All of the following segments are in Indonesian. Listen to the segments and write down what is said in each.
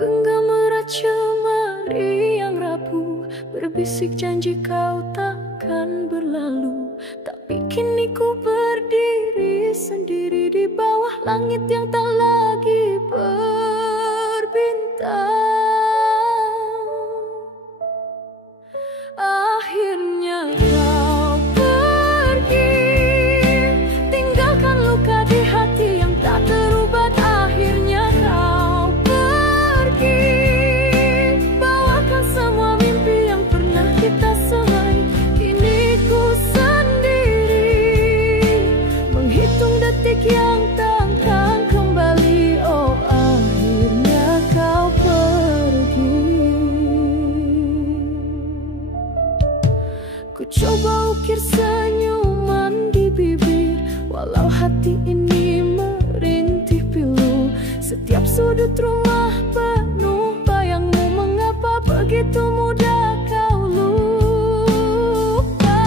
genggam erat cemari yang rapuh, berbisik janji kau takkan berlalu. Tapi kini ku berdiri sendiri di bawah langit yang tak lagi berbintang. Akhirnya kau pergi, tinggalkan luka di hati yang tak terubat. Akhirnya kau pergi, bawakan semua mimpi yang pernah kita semai. Kini ku sendiri, menghitung detik yang takkan kembali. Oh, akhirnya kau pergi. Ku coba ukir senyuman di bibir, walau hati ini merintih pilu. Setiap sudut rumah penuh bayangmu, mengapa begitu mudah kau lupa.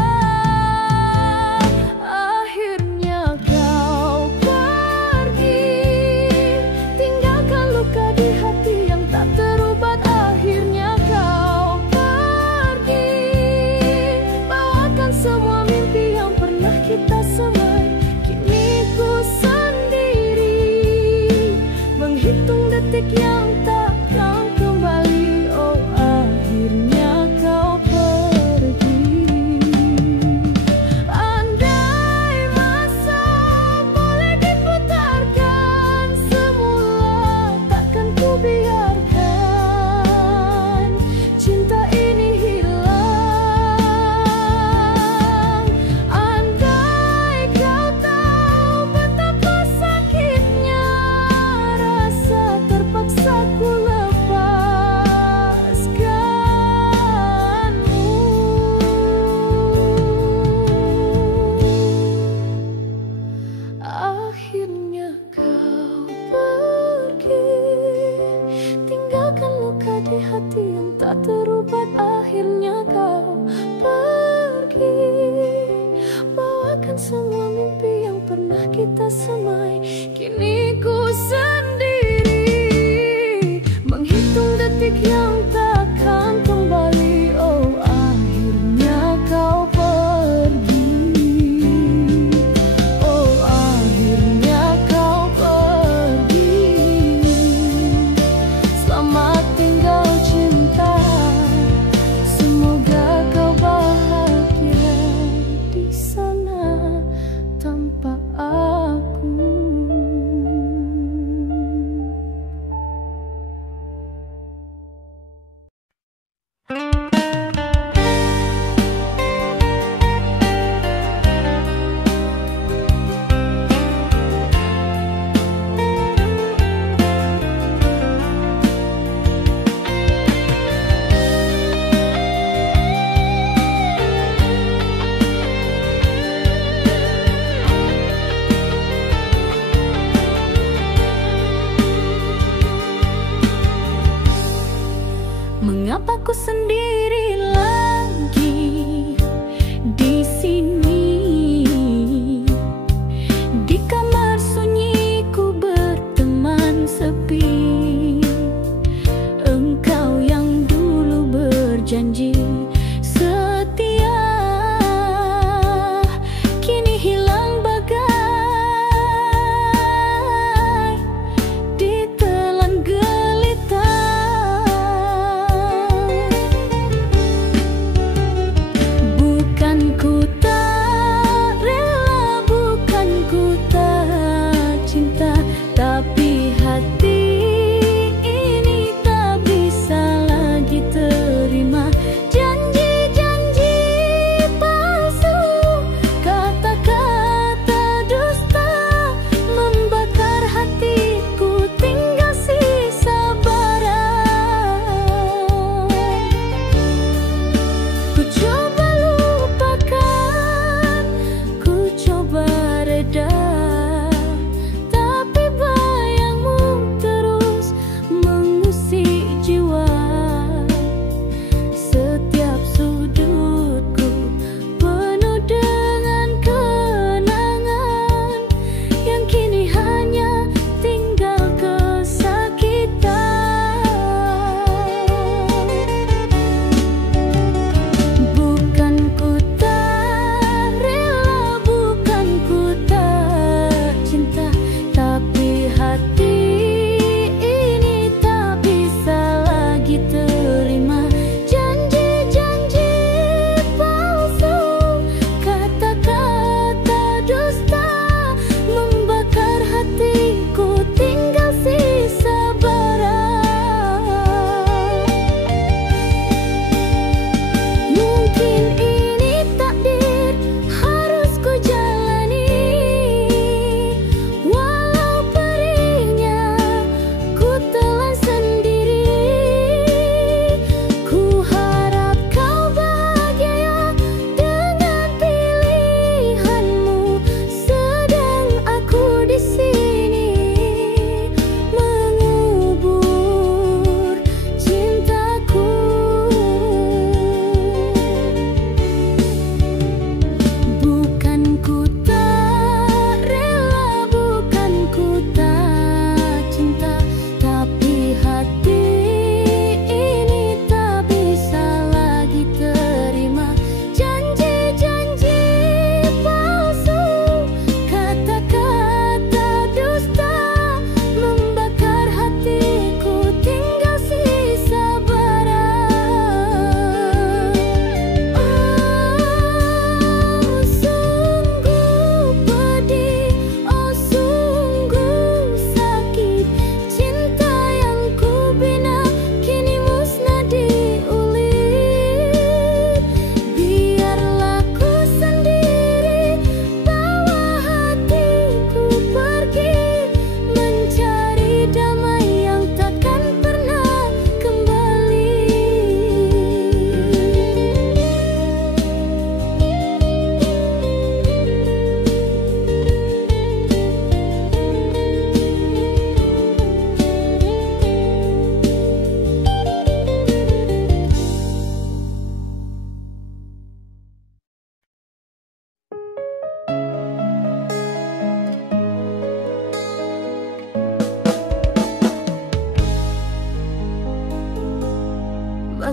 Akhirnya kau pergi, tinggalkan luka di hati yang tak terubat. Akhirnya kau pergi, bawakan semua mimpi yang pernah kita semai. Kini ku sendiri, menghitung detik yang takkan kembali. Oh, akhirnya kau pergi. Andai masa boleh diputarkan semula, takkan ku biarkan cinta ini hilang. Andai kau tahu betapa sakitnya rasa terpaksa ku lepaskanmu. Akhirnya kau pergi, tinggalkan luka di hati yang tak terubat. Akhirnya kau pergi, bawakan semua mimpi yang pernah kita semai. Kini ku sendiri, menghitung detik yang takkan kembali. Oh, akhirnya kau pergi. Oh, akhirnya kau pergi. Selamat tinggal cinta, semoga kau bahagia di sana tanpa aku. Mengapa ku sendiri lagi di sini? Di kamar sunyi ku berteman sepi. Engkau yang dulu berjanji setia, kini hilang bagai ditelan gelita. Bukan ku tak rela, bukan ku tak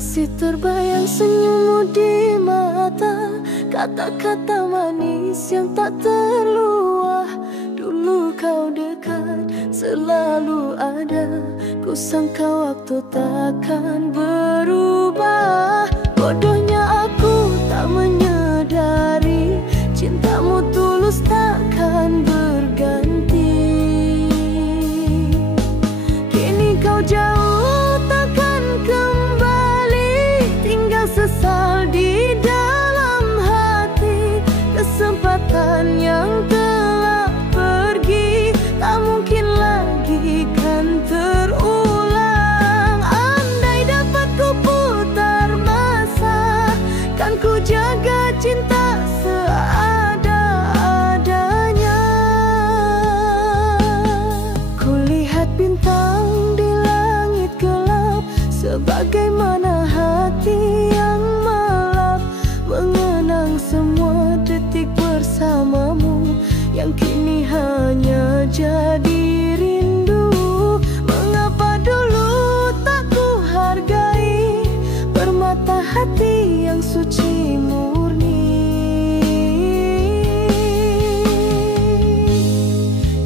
Masih terbayang senyummu di mata, kata-kata manis yang tak terluah. Dulu kau dekat, selalu ada. Ku sangka waktu takkan berubah. Bodohnya aku tak menyadari, cintamu tulus takkan berganti. Kini kau jauh takkan kembali, tinggal sesal di dalam hati. Kesempatan yang telah pergi tak mungkin lagi kan terulang. Andai dapat ku putar masa, kan ku jaga cinta seadanya. Kulihat bintang di langit gelap, sebagaimana hati yang melap, mengenang semua detik bersamamu yang kini hanya jadi rindu. Mengapa dulu tak ku hargai permata hati yang suci murni.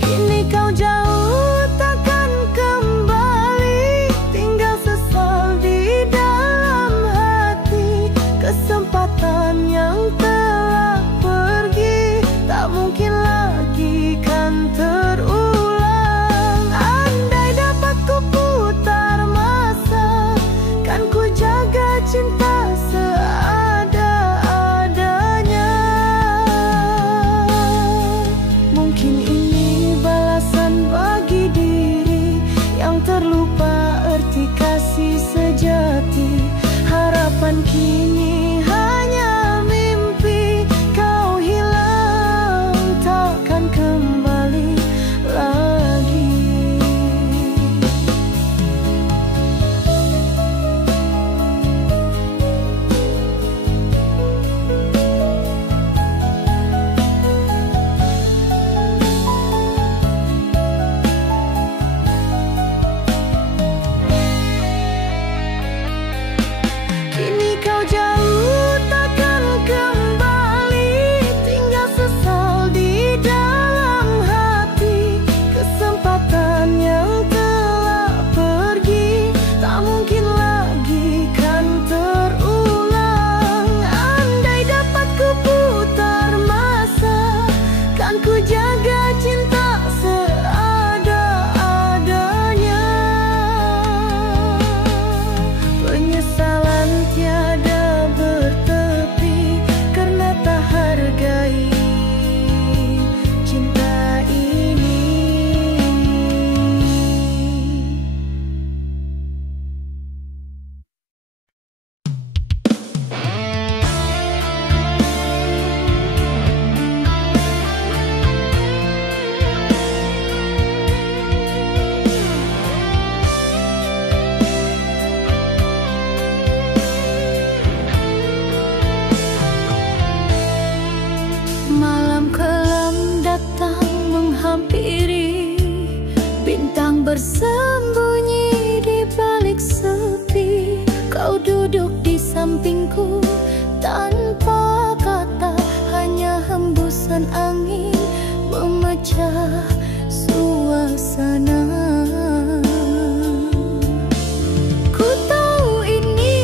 Kini kau jauh takkan kembali, tinggal sesal di dalam hati. Kesempatan yang telah pergi tak mungkin lagi kan terulang. Andai dapat ku putar masa, kan ku jaga cinta seadanya. Mungkin ini balasan bagi diri yang terlupa erti kasih sejati. Harapan kini hanya mimpi, kau hilang takkan kembali lagi. Kini kau jauh takkan kembali, tinggal sesal di dalam hati. Kesempatan yang telah pergi tak mungkin lagi kan terulang. Andai dapat ku putar masa, kan ku jaga cinta seadanya. Penyesalan tiada bertepi karena tak hargai cinta ini. Malam kelam datang menghampiri, bintang bersembunyi di balik sepi. Kau duduk di sampingku tanpa kata, hanya hembusan angin memecah suasana. Ku tahu ini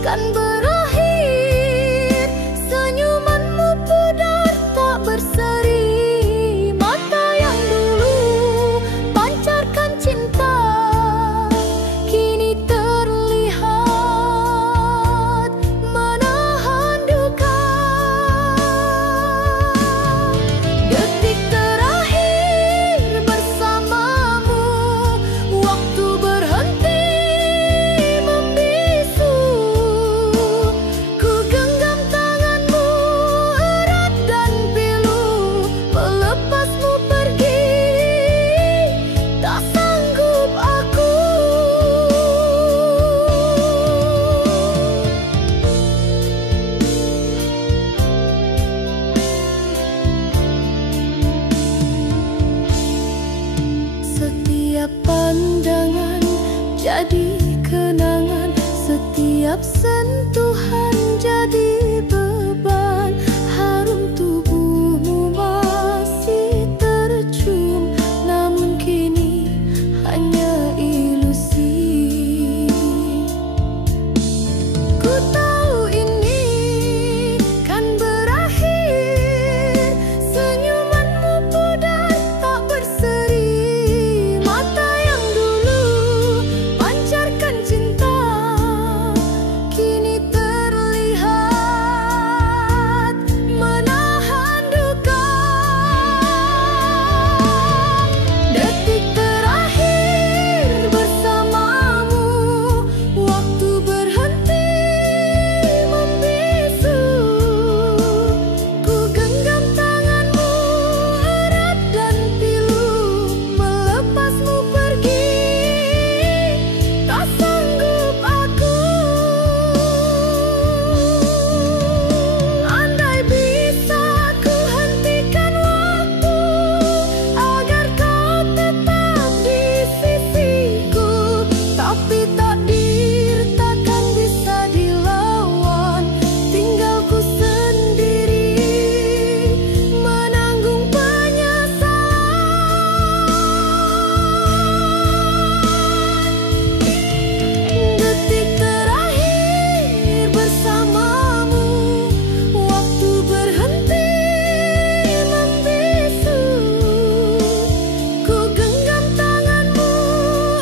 kan berakhir, senyumanmu pudar tak berseri. Mata yang dulu pancarkan cinta kini terlihat menahan duka. Detik terakhir bersama Setiap sentuhan jadi beban, harum tubuhmu masih tercium, namun kini hanya ilusi. Ku tahu ini kan berakhir, senyumanmu pudar tak berseri, mata yang dulu pancarkan cinta kini terlihat menahan duka. Detik terakhir bersamamu, waktu berhenti membisu. Ku genggam tanganmu erat dan pilu, melepasmu pergi tak sanggup aku. Andai bisa ku hentikan waktu agar kau tetap di sisiku, tapi takdir takkan bisa dilawan. Tinggal ku sendiri menanggung penyesalan. Detik terakhir bersamamu, waktu berhenti membisu. Ku genggam tanganmu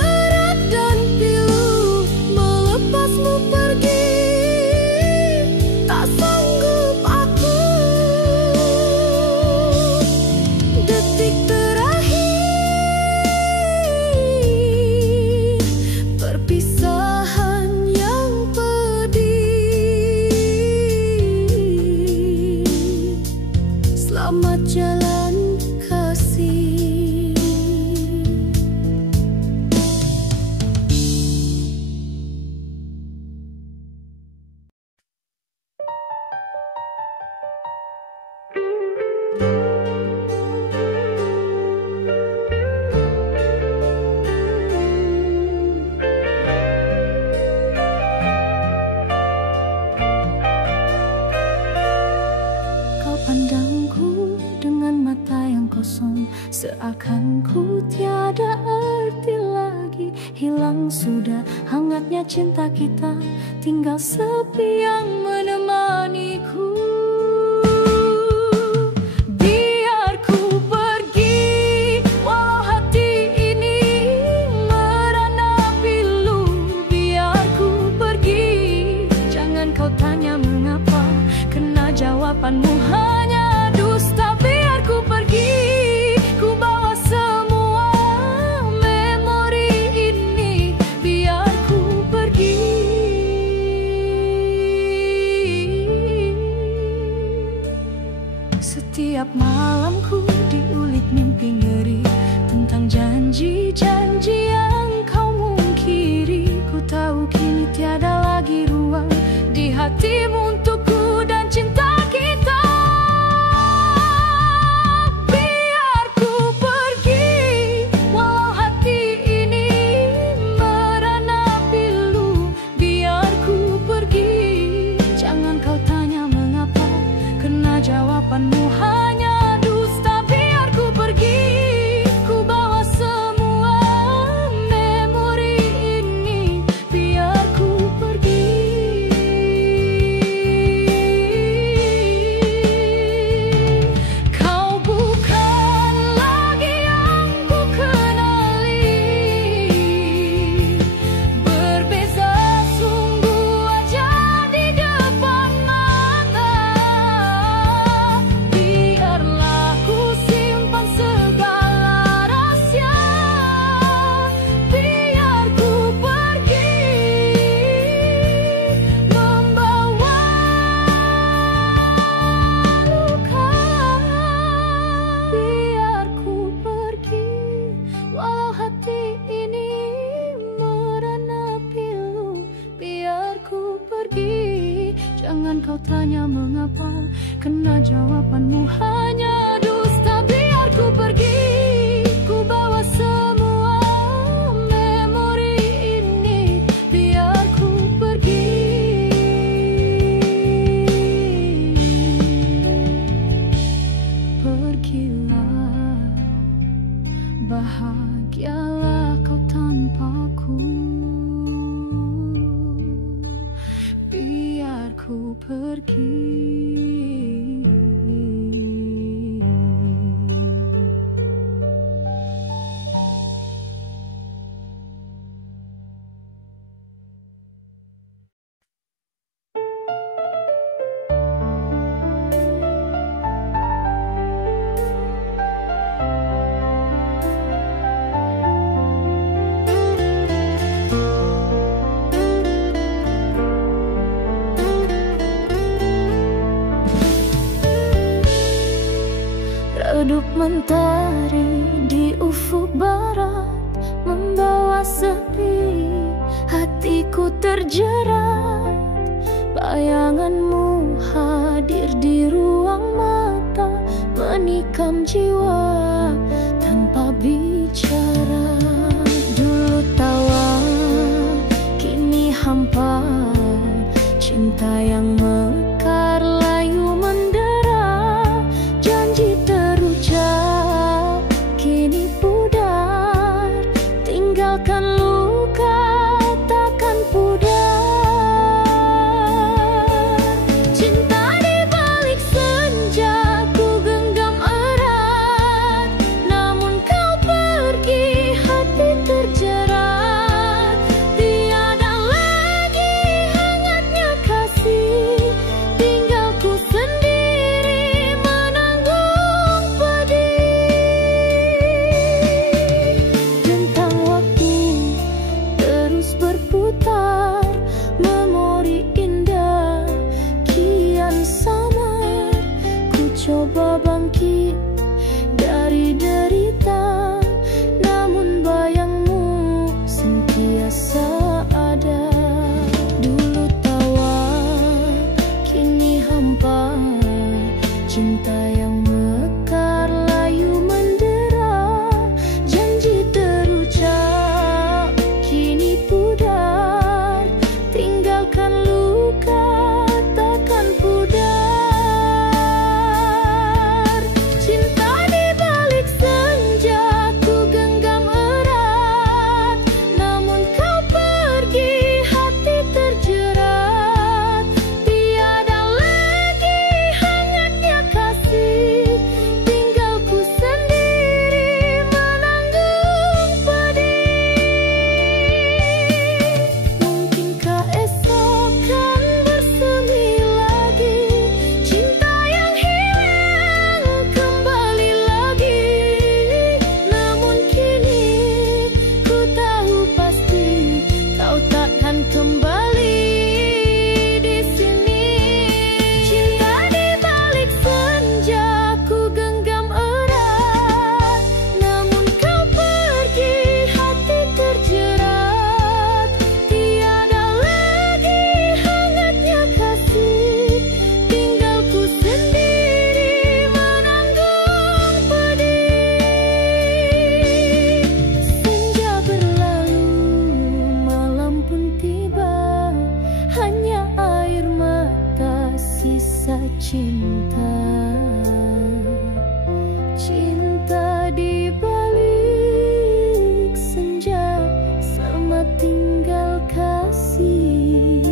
erat dan pilu, melepasmu pergi tak sanggup aku. Detik terakhir perpisahan yang pedih. Selamat jalan kasih. Kau pandangku dengan mata yang kosong, seakan ku tiada arti lagi. Hilang sudah hangatnya cinta kita, tinggal sepi yang menemaniku. Biar ku pergi, walau hati ini merana pilu. Biar ku pergi, jangan kau tanya mengapa, kena jawabanmu hanya dusta. Biar ku pergi, ku bawa semua memori ini. Biar ku pergi. Setiap malamku diulik mimpi ngeri tentang janji-janji yang kau mungkiri. Ku tahu kini tiada lagi ruang di hatimu untukku dan cinta kita. Biar ku pergi, walau hati ini merana pilu. Biar ku pergi, jangan kau tanya mengapa, kena jawabanmu hanya dusta. Biar ku pergi, ku bawa semua memori ini. Biar ku pergi. Kau bukan lagi yang ku kenali, berbeza sungguh aja di depan mata. Biarlah ku simpan segala rahasia. Biar ku pergi membawa luka. Biar ku pergi, walau hati ini merana pilu. Biar ku pergi, jangan kau tanya mengapa, kena jawabanmu hanya dusta. Biar ku pergi, ku bawa semua memori ini. Biar ku pergi. Bahagialah kau tanpaku, biar ku pergi. Redup mentari di ufuk barat membawa sepi, hatiku terjerat. Bayanganmu hadir di ruang mata, menikam jiwa tanpa bicara. Dulu tawa, kini hampa, cinta yang mekar layu mendera. Janji terucap kini pudar, tinggalkan luka takkan pudar. Cinta di balik senja ku genggam erat, namun kau pergi hati terjerat. Tiada lagi hangatnya kasih, tinggal ku sendiri menanggung pedih. Tentang waktu terus berputar, memori indah kian samar. Ku coba bangkit dari derita, namun bayangmu sentiasa ada. Dulu tawa, kini hampa, cinta yang mekar layu mendera. Janji terucap kini pudar, tinggalkan luka takkan pudar. Cinta di balik senja ku genggam erat, namun kau pergi hati terjerat. Tiada lagi hangatnya kasih, tinggal ku sendiri menanggung pedih. Mungkinkah esok kan bersemi lagi, cinta yang hilang kembali lagi. Namun kini ku tahu pasti kau takkan kembali di sini. Cinta di balik senja ku genggam erat, namun kau pergi hati terjerat. Tiada lagi hangatnya kasih, tinggal ku sendiri menanggung pedih. Senja berlalu, malam pun tiba, hanya air mata sisa cinta. Cinta di balik senja, selamat tinggal kasih.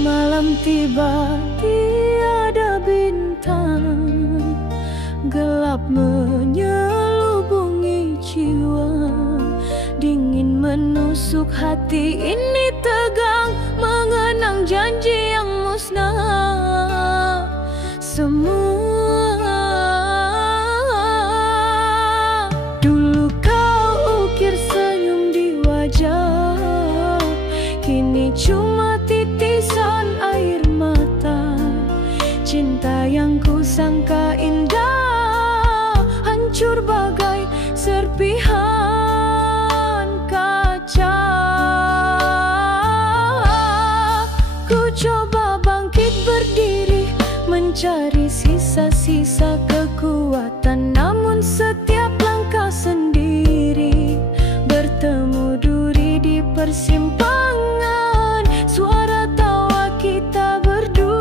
Malam tiba tiada bintang, gelap menyelubungi jiwa. Dingin menusuk hati ini tegang, mengenang janji yang musnah semua. Dulu kau ukir senyum di wajah, kini cuma titisan air mencari sisa-sisa kekuatan, namun setiap langkah sendiri. Bertemu duri di persimpangan, suara tawa kita berdua.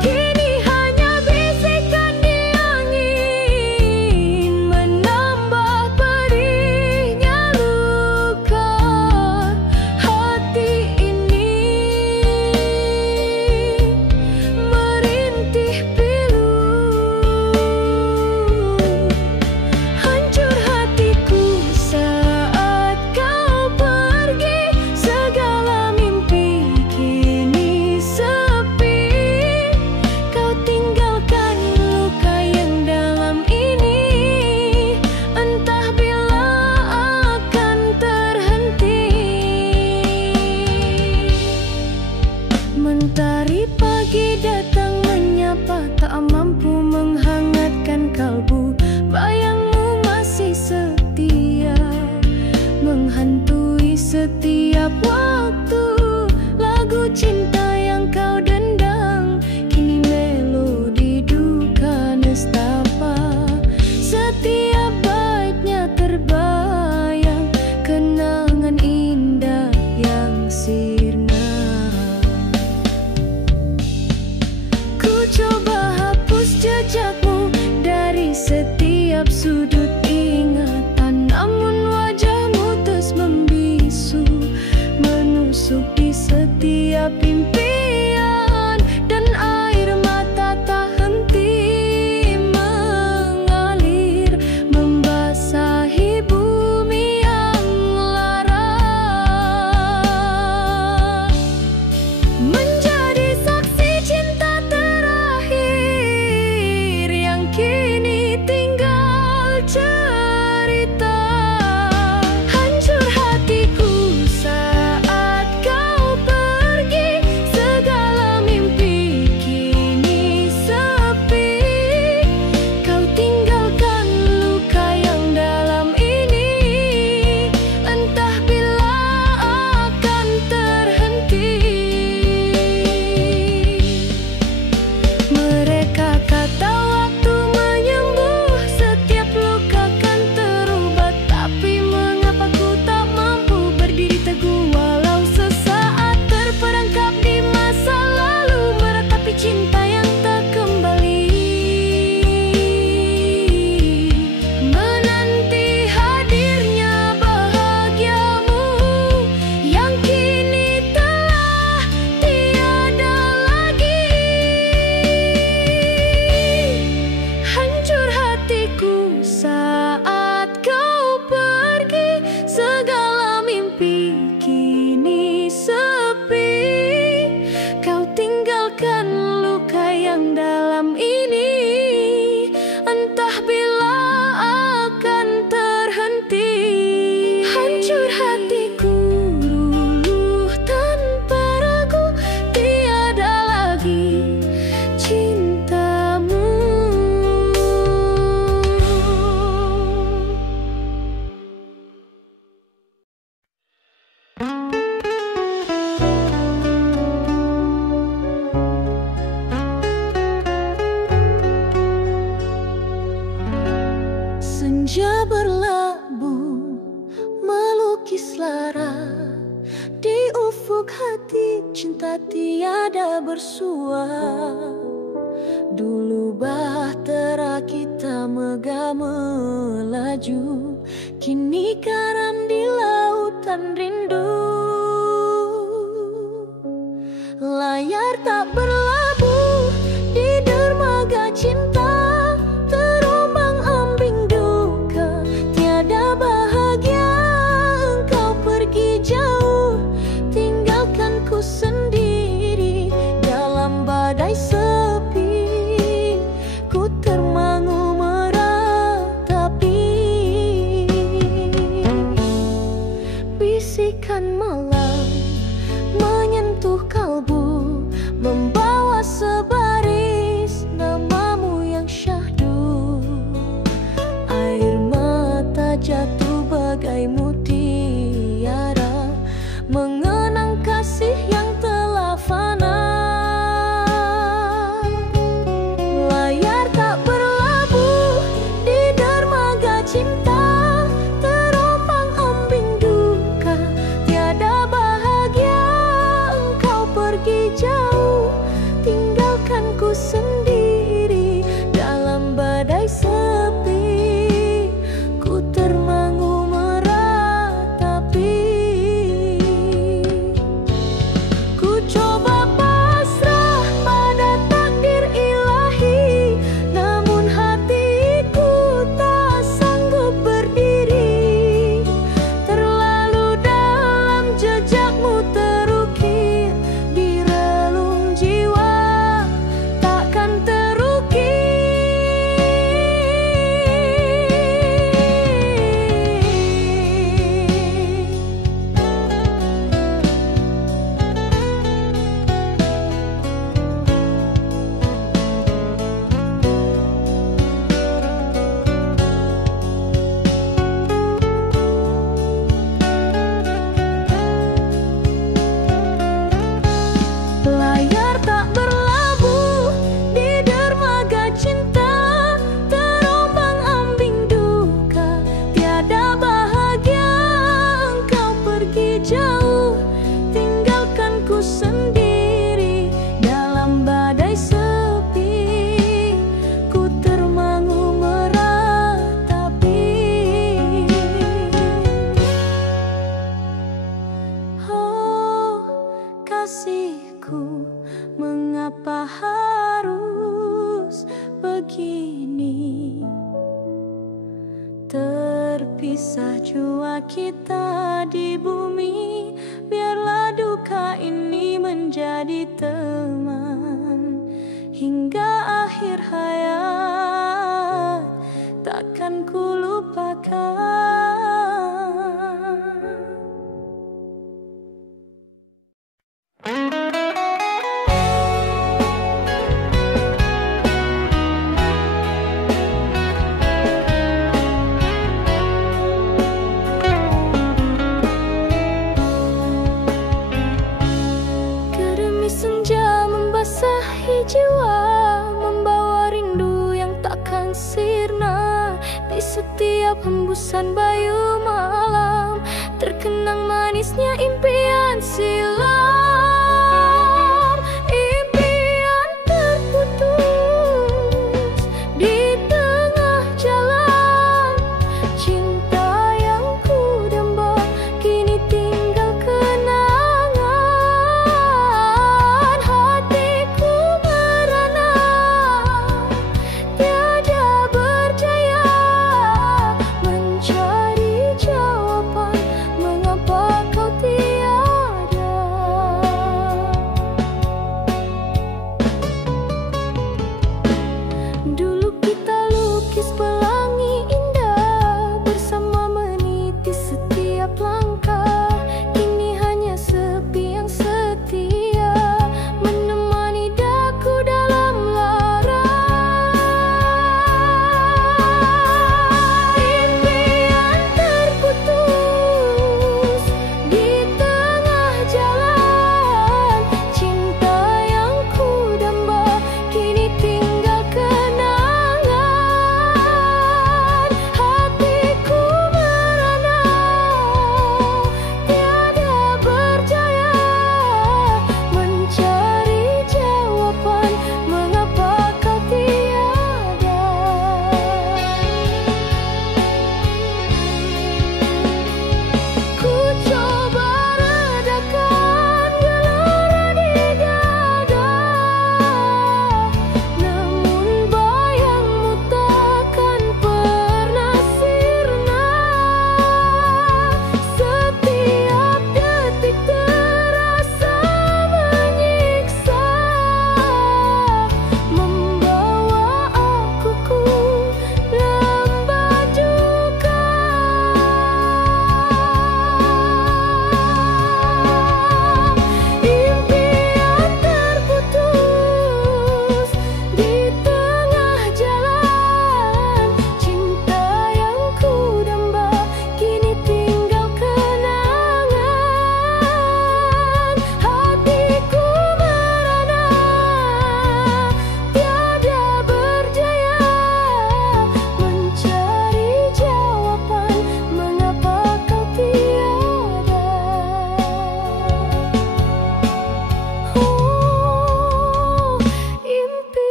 Kini hanya bisikan di angin, menambah perihnya luka hati ini. Merintih pilu, hancur hatiku saat kau pergi. Segala mimpi kini sepi, kau tinggalkan luka yang dalam ini. Entah bila akan terhenti. Mentari pagi datang menyapa, tak mampu menghangatkan kalbu. Bayangmu masih setia, menghantui setiap waktu. Lagu cinta yang kau dendang, kini melodi duka nestapa. Setiap baitnya terbayang, kenangan indah yang sirna. Ku coba hapus jejakmu dari setiap sudut ingatan, namun wajahmu terus membisu, menusuk di setiap impian. Dan air mata tak henti mengalir, membasahi bumi yang lara. Menjadi saksi cinta terakhir yang kini tinggal cerita. Hancur hatiku saat kau pergi. Segala mimpi kini sepi, kau tinggalkan luka yang dalam ini. Entah bila akan terhenti. Mereka kata waktu menyembuh, setiap luka kan terubat. Tapi mengapa ku tak mampu berdiri teguh, walau sesaat terperangkap di masa lalu, meratapi cinta yang tak kembali. Menanti hadirnya bahagiamu yang kini telah tiada lagi. Hancur hatiku saat kau pergi. Segala mimpi kini sepi, kau tinggalkan luka yang dalam ini. Entah bila akan terhenti. Hancur hatiku luluh tanpa ragu, tiada lagi cintamu. Senja berlabuh melukis lara di ufuk hati, cinta tiada bersua. Dulu bahtera kita megah melaju, kini karam di lautan rindu. Layar tak berlabuh di dermaga cinta, terombang-ambing duka, tiada bahagia. Engkau pergi jauh, tinggalkan ku sendiri dalam badai sepi. Ku termangu meratapi bisikan kasihku, mengapa harus begini? Terpisah jua kita di bumi, biarlah duka ini menjadi teman hingga akhir hayat, takkan ku lupakan. Senja membasahi jiwa, membawa rindu yang takkan sirna. Di setiap hembusan bayu malam, terkenang manisnya impian silam. Impian terputus di tengah jalan, cinta yang ku damba kini tinggal kenangan. Mencari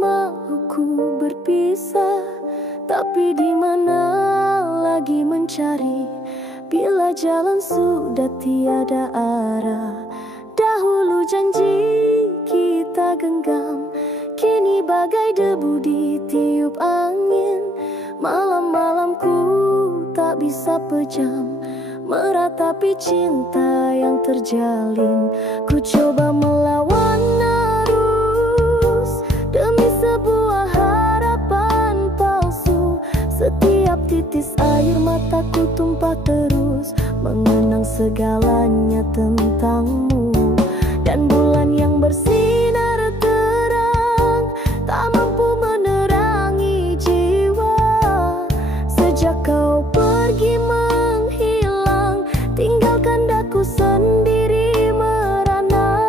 mahuku berpisah, tapi di mana lagi mencari bila jalan sudah tiada arah. Dahulu janji kita genggam, kini bagai debu ditiup angin. Malam-malamku tak bisa pejam meratapi cinta yang terjalin. Ku coba melawan arus demi sebuah harapan palsu. Setiap titis air mataku tumpah terus mengenang segalanya tentangmu. Dan bulan yang bersinar terang tak mampu menerangi jiwa. Sejak kau pergi menghilang, tinggalkan daku sendiri merana.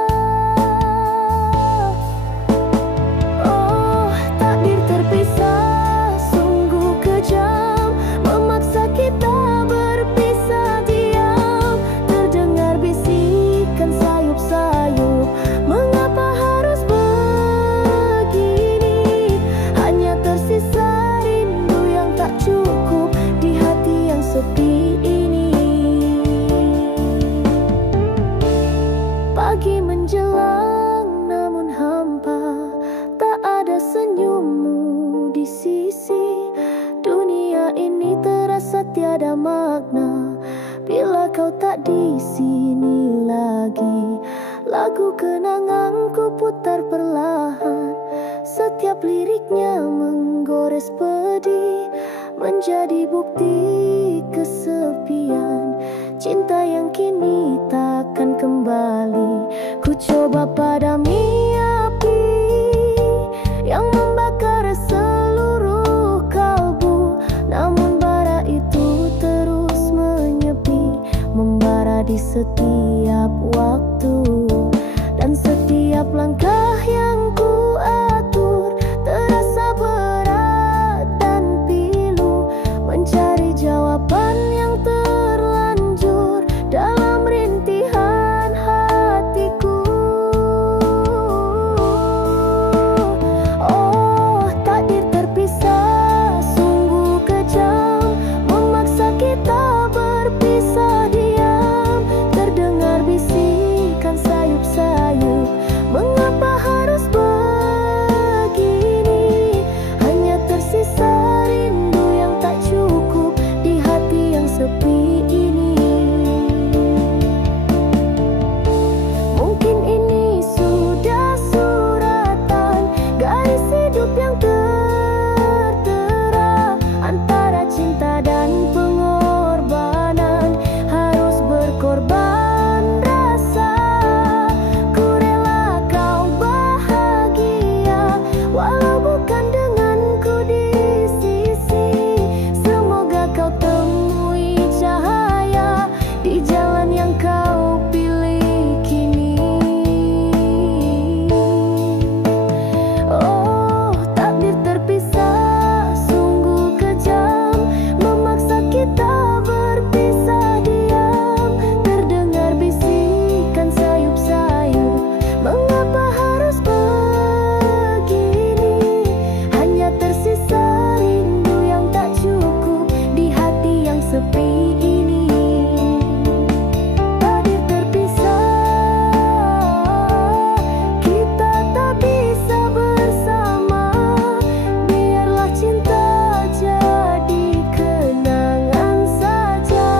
Oh, takdir terpisah sungguh kejam, memaksa kita berpisah diam. Terdengar bisikan sayup-sayup, mengapa harus begini? Hanya tersisa rindu yang tak cukup di hati yang sepi ini. Pagi menjelang namun hampa, tak ada senyummu di sisi. Dunia ini terasa tiada makna bila kau tak di sini lagi. Lagu kenanganku putar perlahan, setiap liriknya menggores pedih, menjadi bukti kesepian cinta yang kini takkan kembali. Ku coba padami api yang membakar seluruh kalbu, namun bara itu terus menyepi, membara di setiap waktu. Dan setiap langkah yang ku atur terasa berat dan pilu, mencari jawaban yang terlanjur dalam rintihan hatiku. Oh, takdir terpisah sungguh kejam, memaksa kita berpisah diam. Terdengar bisikan sayup-sayup, mengapa harus begini? Hanya tersisa rindu yang tak cukup di hati yang sepi ini. Mungkin ini sudah suratan garis hidup yang tertera, antara cinta dan pengorbanan. Harus berkorban rasa, ku rela kau bahagia walau bukan denganku di sisi. Semoga kau temui cahaya di jalan yang kau pilih kini. Oh, takdir terpisah sungguh kejam, memaksa kita berpisah diam. Terdengar bisikan sayup-sayup, mengapa harus begini? Hanya tersisa rindu yang tak cukup di hati yang sepi ini. Takdir terpisah, kita tak bisa bersama. Biarlah cinta jadi kenangan saja.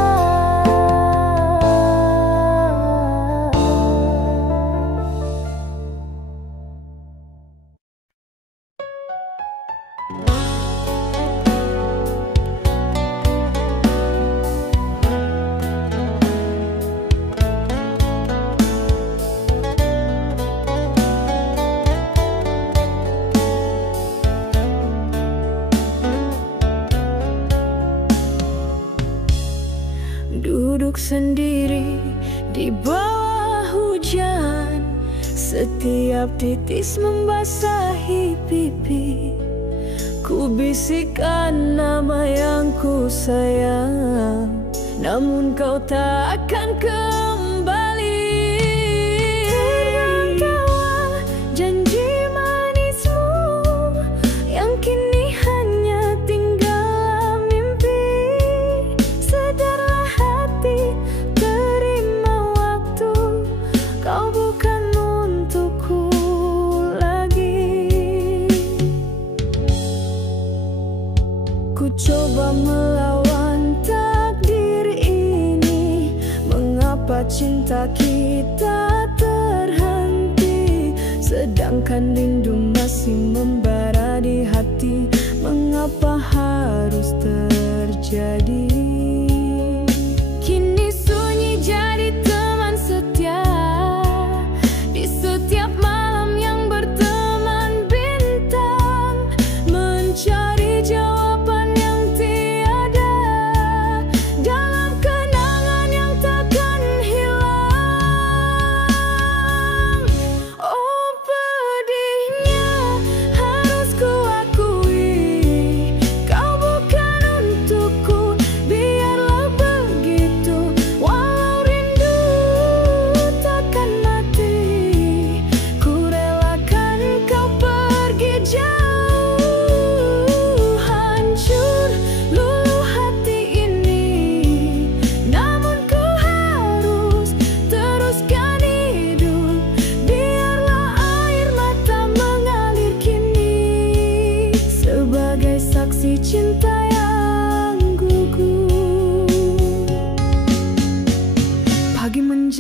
Duduk sendiri di bawah hujan, setiap titis membasahi pipi. Ku bisikkan nama yang ku sayang, namun kau tak akan kembali. Terbangkawah janji manismu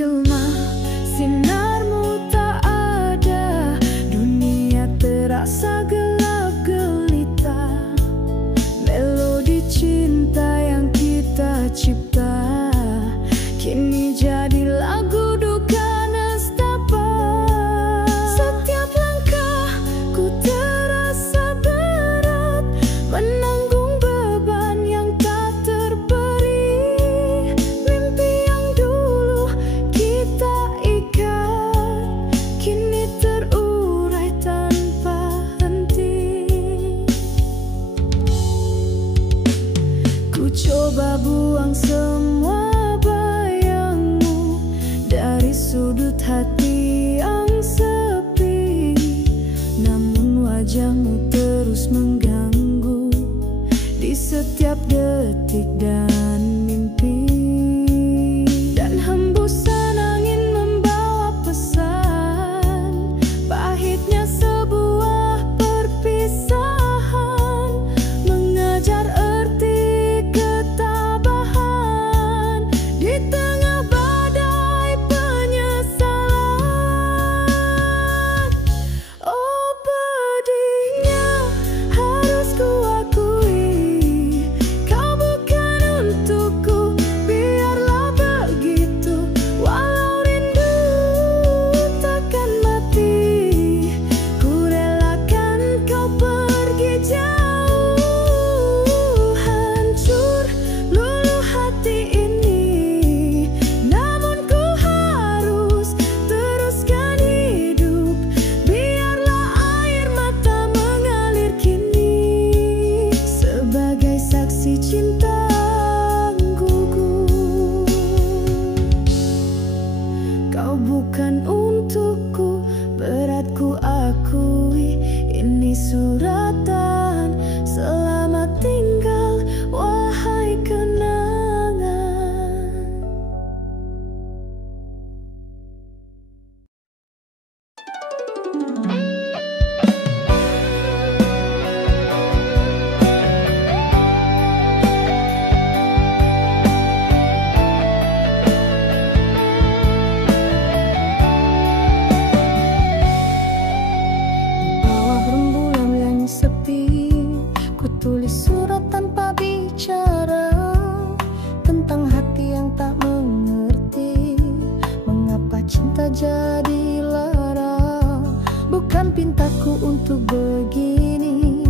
menjelma, sinarmu tak ada, dunia terasa gelap gelita. Melodi cinta yang kita cipta kini jadi lagu duka nestapa. Setiap langkahku terasa berat, menanggung beban yang tak terberi. Mimpi yang dulu kita ikat kini terurai tanpa henti. Ku coba buang semua bayangmu dari sudut hati yang sepi, namun wajahmu terus mengganggu di setiap detik dan mimpi. Dan hembusan angin membawa pesan, pahitnya sebuah perpisahan, mengajar erti ketabahan di tengah badai penyesalan. Oh pedihnya harus ku akui, kau bukan untukku, biarlah begitu. Walau rindu takkan mati, ku relakan kau pergi jauh. Hancur luluh hati ini, namun ku harus teruskan hidup. Biarlah air mata mengalir kini sebagai saksi cinta gugur. Kau bukan untukku, berat ku akui, ini suratan. Selamat tinggal wahai kenangan. Bawah rembulan yang sepi, ku tulis surat tanpa bicara tentang hati yang tak mengerti mengapa cinta jadi lara. Bukan pintaku untuk begini,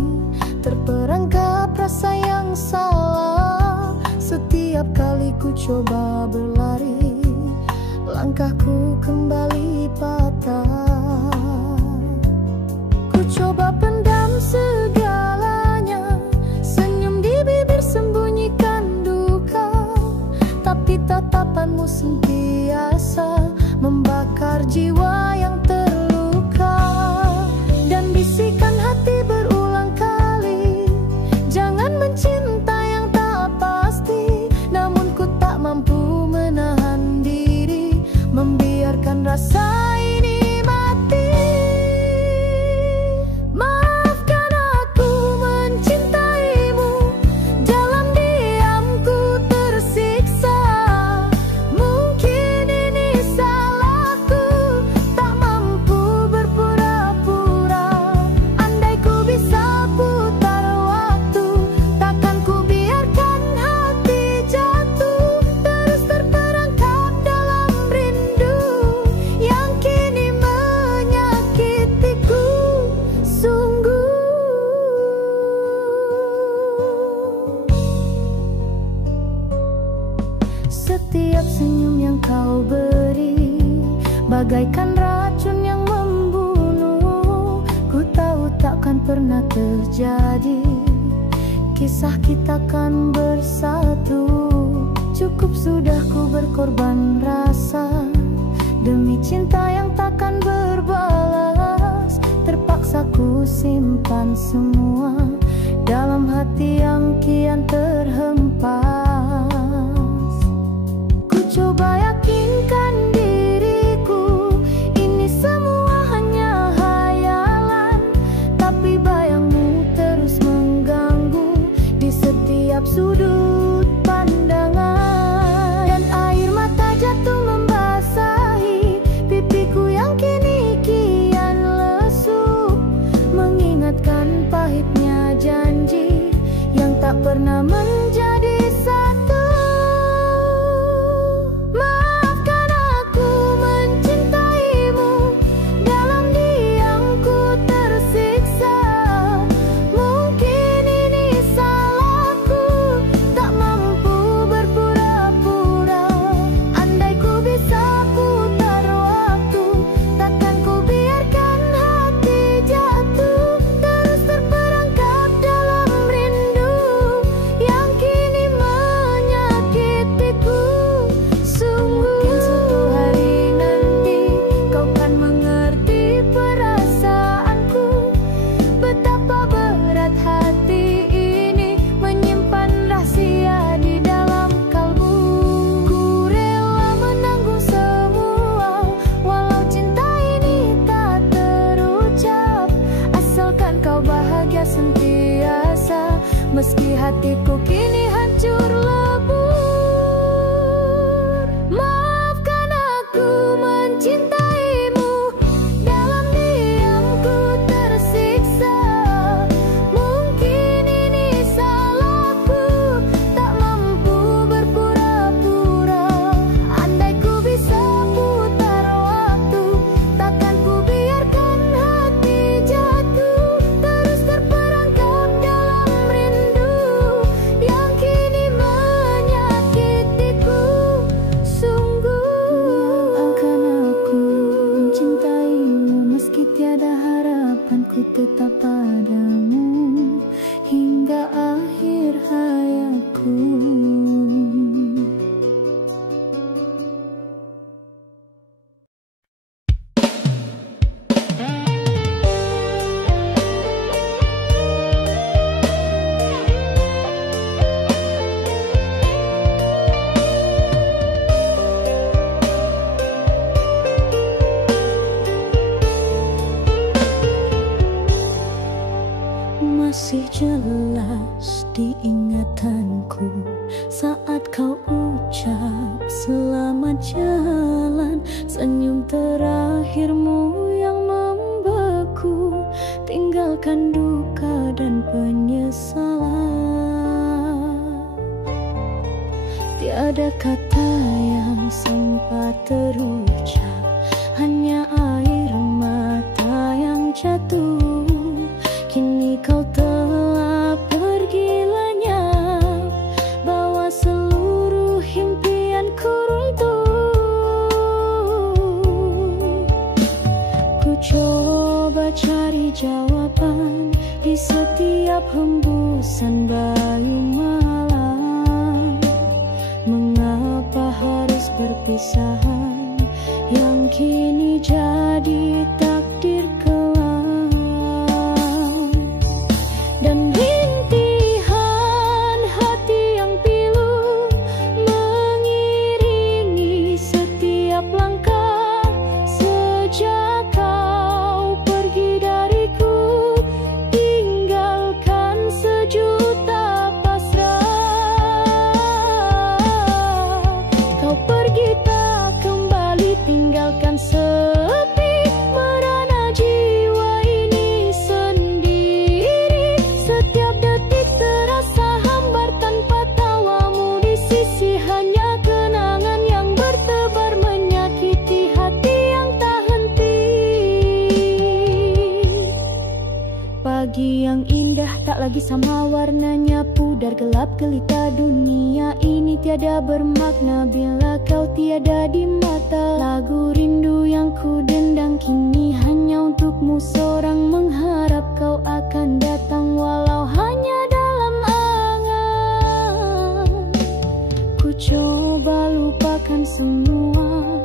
terperangkap rasa yang salah. Setiap kali ku coba berlari, langkahku kembali patah. Ku coba pendam segalanya, senyum di bibir sembunyikan duka, tapi tatapanmu sentiasa membakar jiwa yang terluka. Dan bisikan hati berulang kali, jangan mencinta yang tak pasti. Namun ku tak mampu menahan diri, membiarkan rasa ini mati. Maafkan aku mencintaimu, dalam diamku tersiksa. Mungkin ini salahku, tak mampu berpura-pura. Andai ku bisa putar waktu, takkan ku biarkan hati jatuh, terus terperangkap dalam rindu yang kini menyakitiku sungguh. Setiap senyum yang kau beri bagaikan racun yang membunuh. Ku tahu takkan pernah terjadi, kisah kita kan bersatu. Cukup sudah ku berkorban rasa demi cinta yang takkan berbalas. Terpaksa ku simpan semua dalam hati yang kian terhempas. Ku coba yakinkan diriku, ini semua hanya hayalan, tapi bayangmu terus mengganggu di setiap sudut pandangan. Dan air mata jatuh membasah setia sentiasa, meski hatiku kini hancur lebur. Maafkan aku mencintaimu, dalam diamku tersiksa. Mungkin ini salahku, tak mampu berpura-pura. Andai ku bisa putar waktu, takkan ku biarkan hati jatuh, terus terperangkap dalam rindu yang kini menyakitiku. Sungguh akan aku mencintaimu, meski tiada harapan, ku tetap padamu hingga akhir hayatku. Masih jelas di ingatanku saat kau ucap selamat jalan, senyum terakhirmu yang membeku, tinggalkan duka dan penyesalan. Tiada kata yang sempat terucap, hanya air mata yang jatuh. Kini kau telah pergi lenyap, bawa seluruh impianku runtuh. Ku coba cari jawaban di setiap hembusan bayu malam. Mengapa harus perpisahan yang kini jadi takdir kelam? Dan rintihan hati yang pilu mengiringi setiap langkah. Sejak kau pergi dariku, tinggalkan sejuta pasrah. Kau pergi tak kembali, tinggalkan sepi merana jiwa ini sendiri. Setiap detik terasa hambar tanpa tawamu di sisi, hanya kenangan yang bertebar menyakiti hati yang tak henti. Pagi yang indah tak lagi sama warnanya, pudar gelap gelita. Dunia ini tiada bermakna bila kau tiada di mata. Lagu rindu yang ku dendang kini hanya untukmu seorang, mengharap kau akan datang walau hanya dalam angan. Ku coba lupakan semua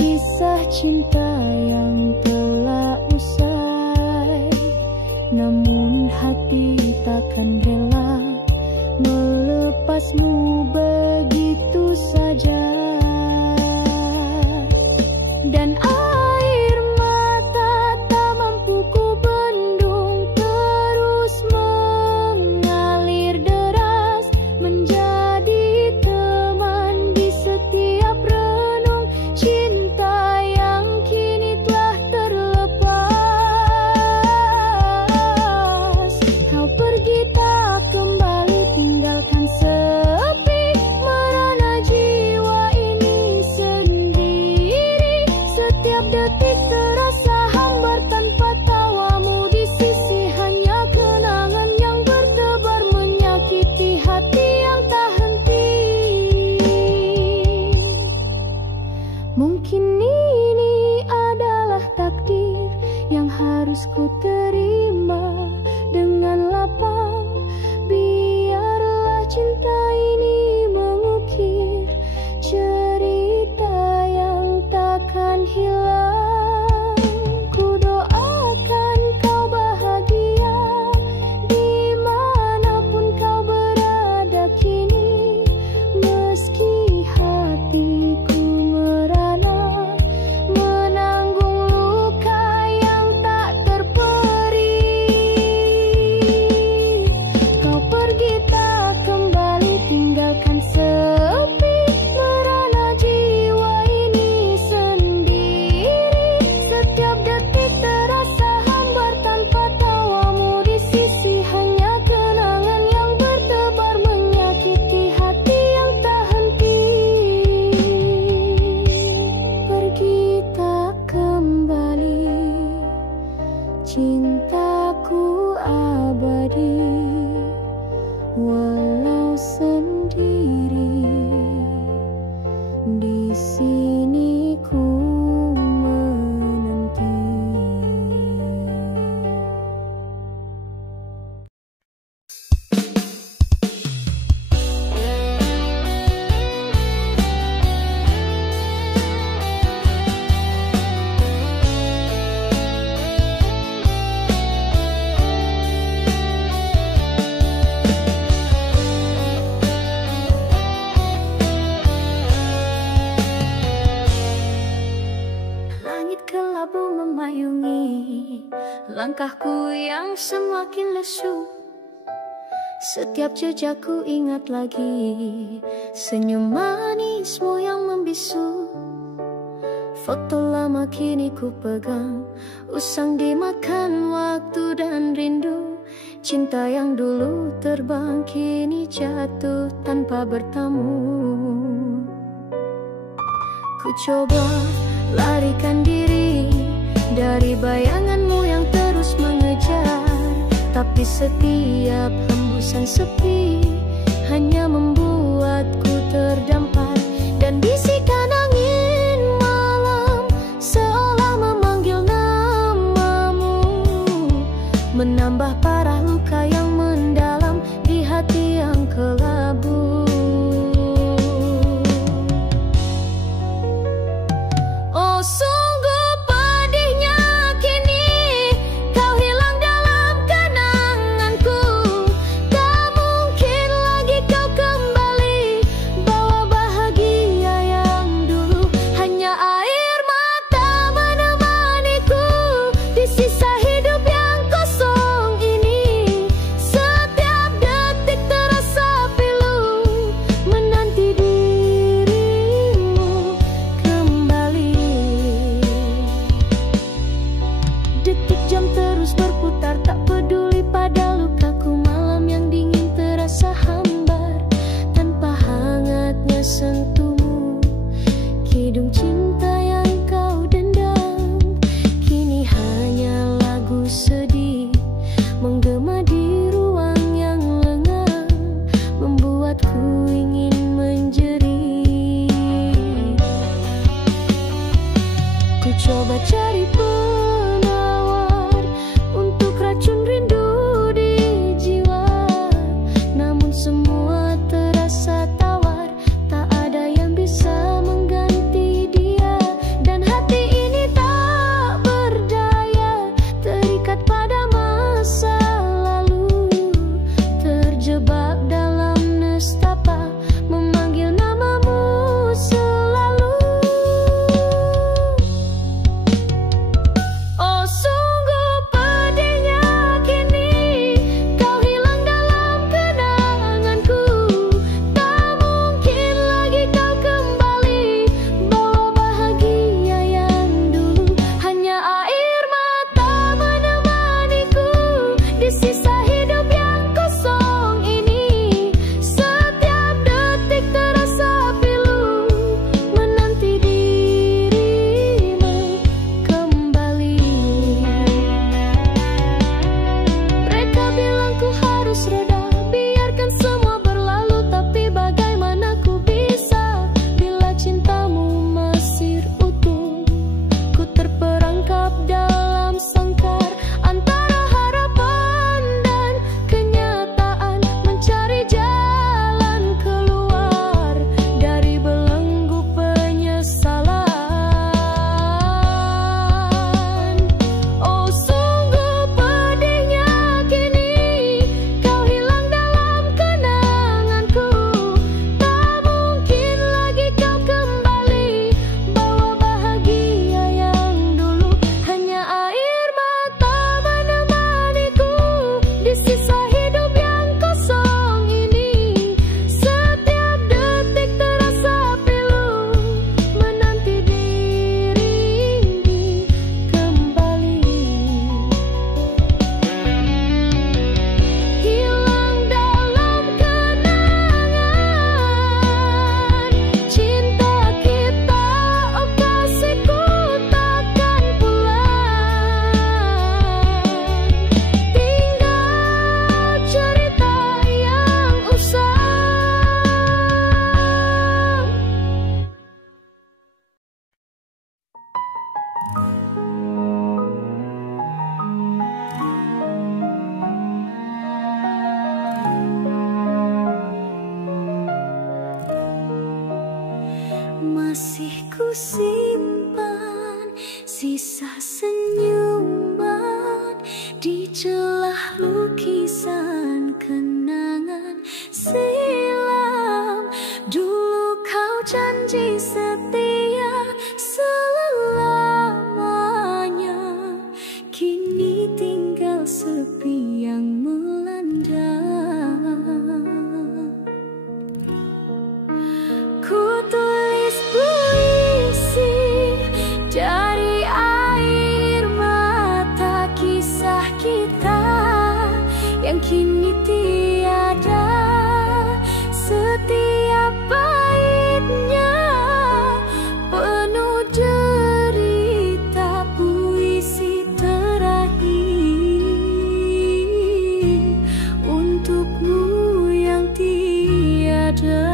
kisah cinta yang telah usai, namun hati takkan rela melepasmu begitu saja. Dan air mata tak mampu ku bendung, terus mengalir deras, menjadi teman di setiap renung cinta yang kini telah terlepas. Kau pergi tak kembali, tinggalkan sepi merana jiwa langkahku yang semakin lesu. Setiap jejakku ingat lagi senyum manismu yang membisu. Foto lama kini ku pegang, usang dimakan waktu dan rindu. Cinta yang dulu terbang kini jatuh tanpa bertamu. Ku coba larikan diri dari bayanganmu yang terus mengejar, tapi setiap hembusan sepi hanya membuatku terdampar. Dan bisikan angin malam seolah memanggil namamu, menambah parah luka yang mendalam di hati yang kelabu. Oh, sungguh pedihnya kini kau hilang dalam kenanganku. Tak mungkin lagi kau kembali bawa bahagia yang dulu. Hanya air mata menemaniku di sisa hidup yang kosong ini. Setiap detik terasa pilu menanti dirimu kembali. Detik jam terus berputar, tak peduli pada lukaku. Malam yang dingin terasa hambar tanpa hangatnya sentuhmu. Kidung cinta yang kau dendam kini hanya lagu sedih menggema di ruang yang lengang, membuatku ingin menjerit. Ku coba cari penawar untuk racun rindu di jiwa, namun semua terasa tawar. Tak ada yang bisa mengganti dia, dan hati ini tak berdaya, terikat pada masa lalu, terjebak dalam nestapa, memanggil namamu selalu. Oh, sungguh pedihnya kini kau hilang dalam kenanganku. Tak mungkin lagi kau kembali bawa bahagia yang dulu. Hanya air mata menemaniku di sisa hidup yang kosong ini. Setiap detik terasa pilu menanti dirimu kembali. Mereka bilang ku harus reda, biarkan semua berlalu. Tapi bagaimana ku bisa bila cintamu masih utuh? Ku terperangkap dalam sangkar antara harapan dan kenyataan, mencari jalan keluar dari belenggu penyesalan. Oh, sungguh pedihnya kini kau hilang dalam kenanganku. Tak mungkin lagi kau kembali bawa bahagia yang dulu. Hanya air mata menemaniku di sisa hidup yang kosong ini. Setiap detik terasa pilu menanti dirimu kembali. Hilang dalam kenangan cinta kita, oh kasihku takkan pulang. Tinggal cerita yang usang. Masih ku simpan sisa senyuman di celah lukisan kenangan silam. Dulu kau janji setia selamanya, kini tinggal yang kini tiada. Setiap baitnya penuh derita, puisi terakhir untukmu yang tiada.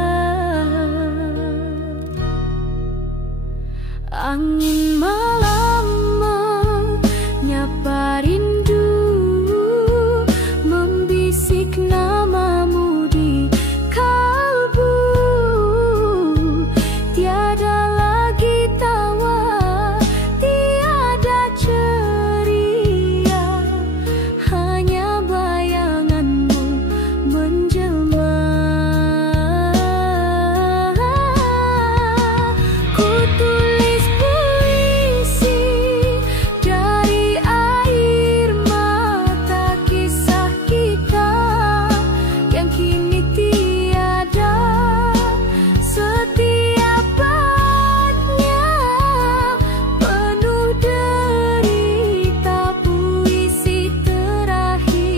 Angin malam menyapa rindu, membisik namamu di kalbu. Tiada lagi tawa, tiada ceria, hanya bayanganmu menjelma. Ku tulis puisi dari air mata, kisah kita yang kini tiada. Setiap baitnya penuh derita, puisi terakhir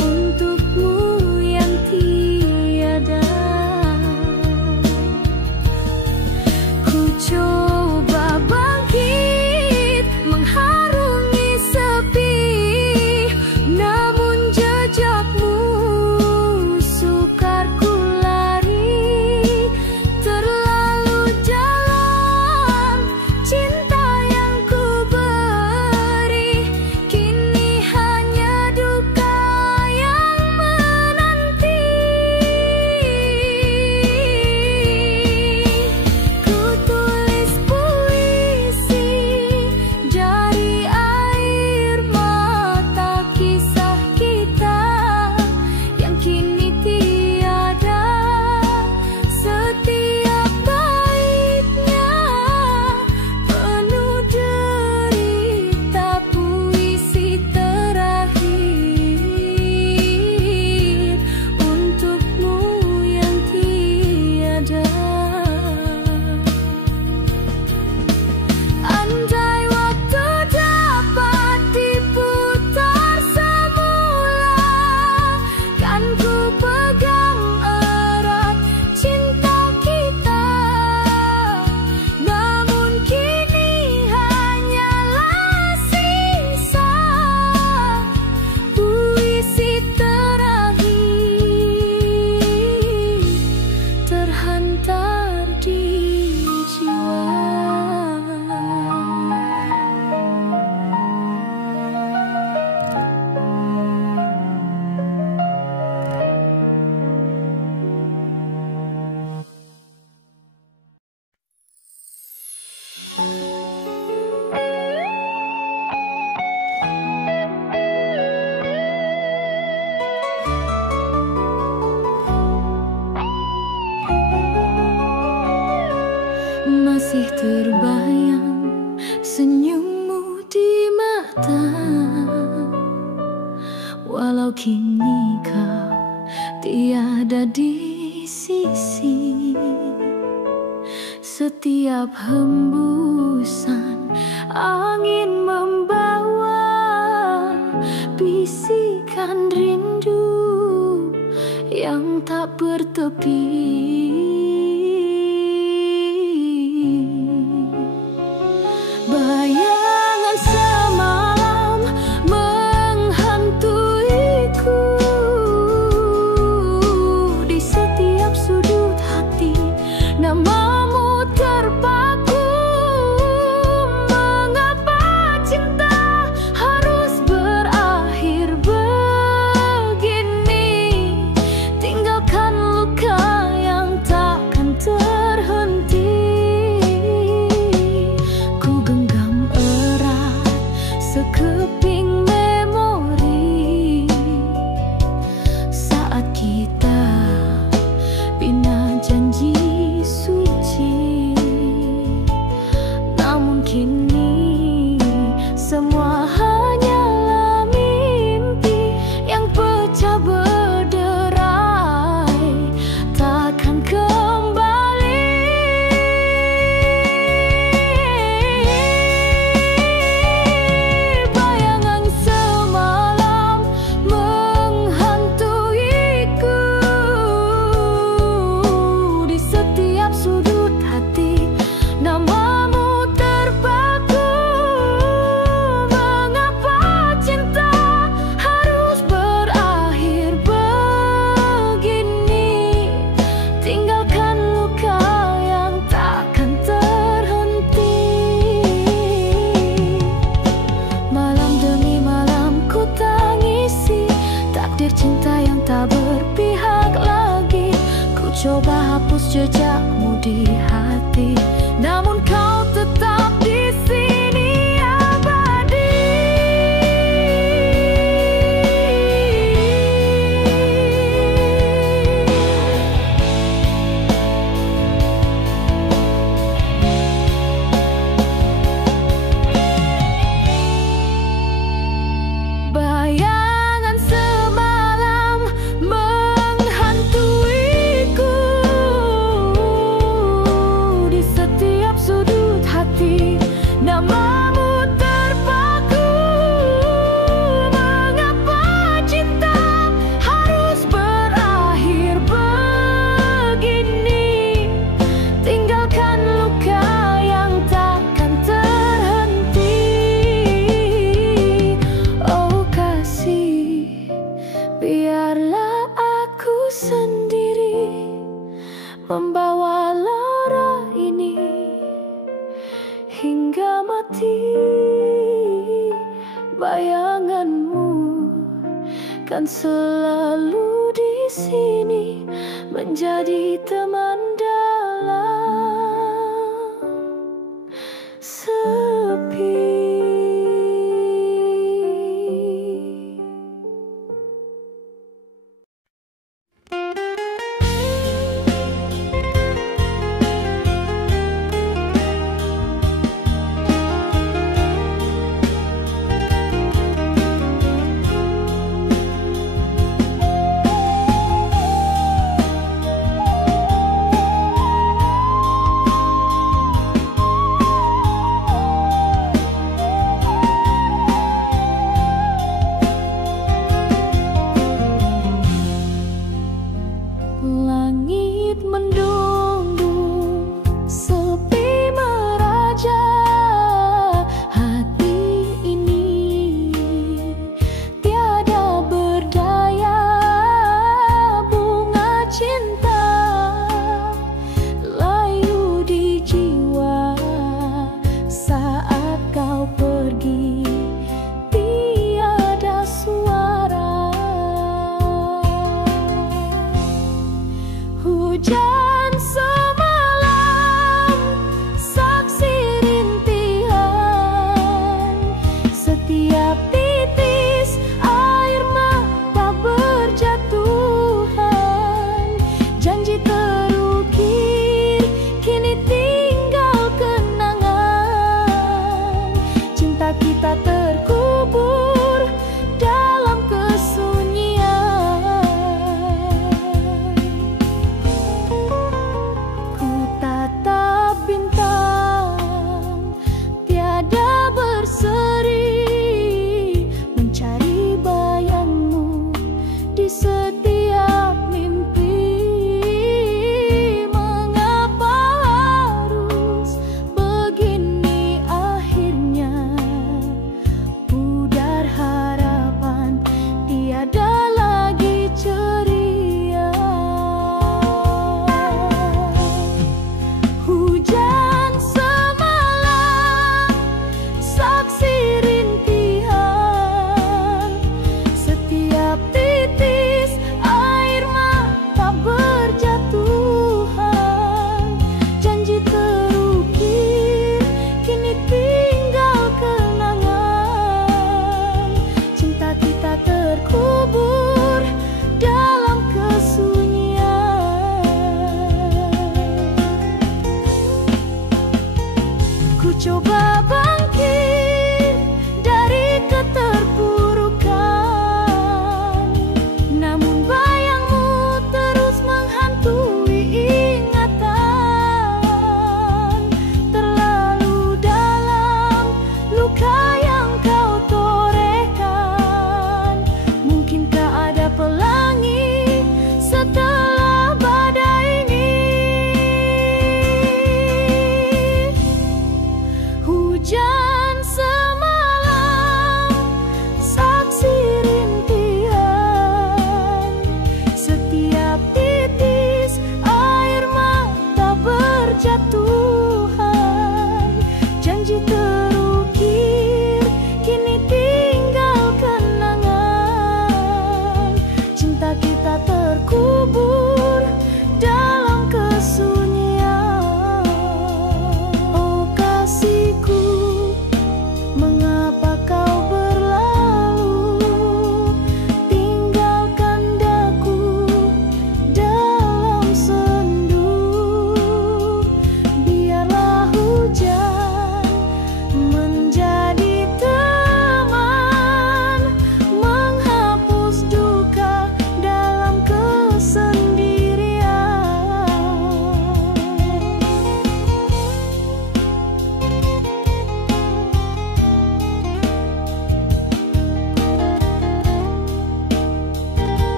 untukmu yang tiada. Ku coba bangkit mengharungi sepi, namun jejakmu sukar ku lari. Terlalu dalam cinta yang ku beri, kini hanya duka yang menanti. Ku tulis puisi dari air mata, kisah kita yang kini tiada. Setiap baitnya penuh derita, puisi terakhir untukmu yang tiada. Andai waktu dapat diputar semula, kan ku pegang erat cinta kita. Namun kini hanyalah sisa puisi terakhir terhantar di jiwa. Masih terbayang senyummu di mata, walau kini kau tiada di sisi. Setiap hembusan angin membawa bisikan rindu yang tak bertepi. Bayangan semalam menghantuiku di setiap sudut hati. Namamu terpaku. Mengapa cinta harus berakhir begini? Tinggalkan luka yang tak coba hapus jejakmu di hati, namun kau tetap di sini abadi. Bayangan semalam menghantuiku di setiap sudut hati, namamu terpaku. Mengapa cinta harus berakhir begini? Tinggalkan luka yang takkan terhenti. Oh kasih, biarlah aku sendiri membawa lara ini hingga mati. Bayanganmu kan selalu di sini menjadi teman.